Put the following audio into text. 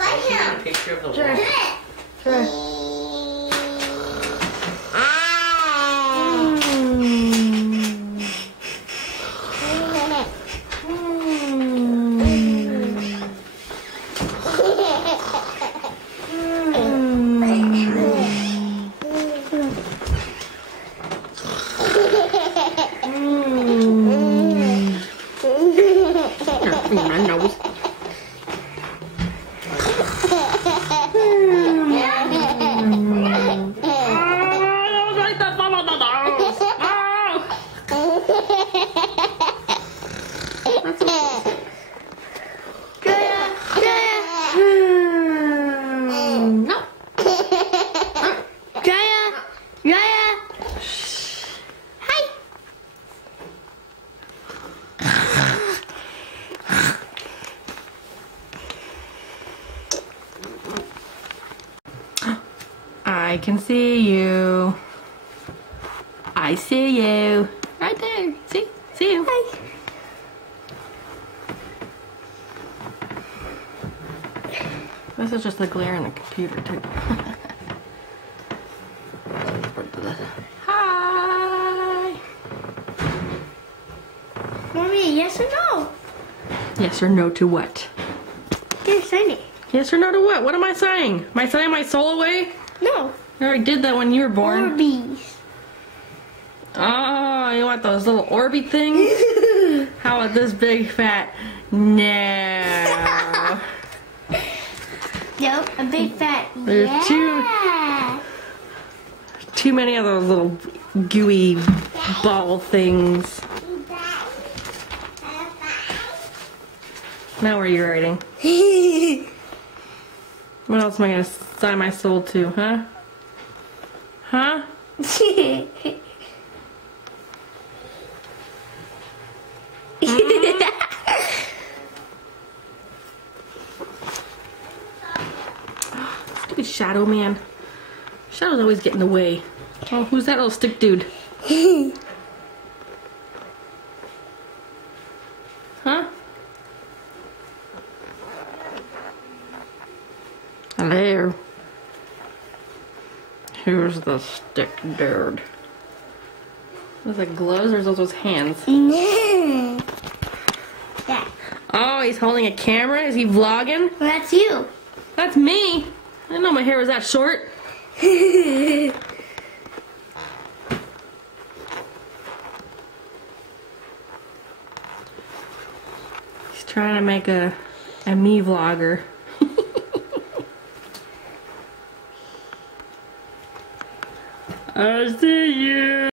Find Can you him. get a picture of the Sure. wall? Do it. Sure. My nose. No. Jaya. Jaya. Hi. I can see you. I see you. Right there. See you. Hi. This is just the glare in the computer too. Hi. Mommy, yes or no? Yes or no to what? You're signing. Yes or no to what? What am I saying? Am I signing my soul away? No. I already did that when you were born. Orbeez. Oh, you want those little Orby things? How about this big fat? No. Nope, a big fat. There's Yeah. too many of those little gooey ball things. Now where are you writing? What else am I gonna sign my soul to, huh? Huh? Stupid Shadow Man. Shadow's always getting in the way. Oh, who's that little stick dude? Huh? Hello. Who's the stick dude? Was it gloves or is those hands? Yeah. Oh, he's holding a camera? Is he vlogging? Well, that's you. That's me. I didn't know my hair was that short. He's He's trying to make a me vlogger. I see you.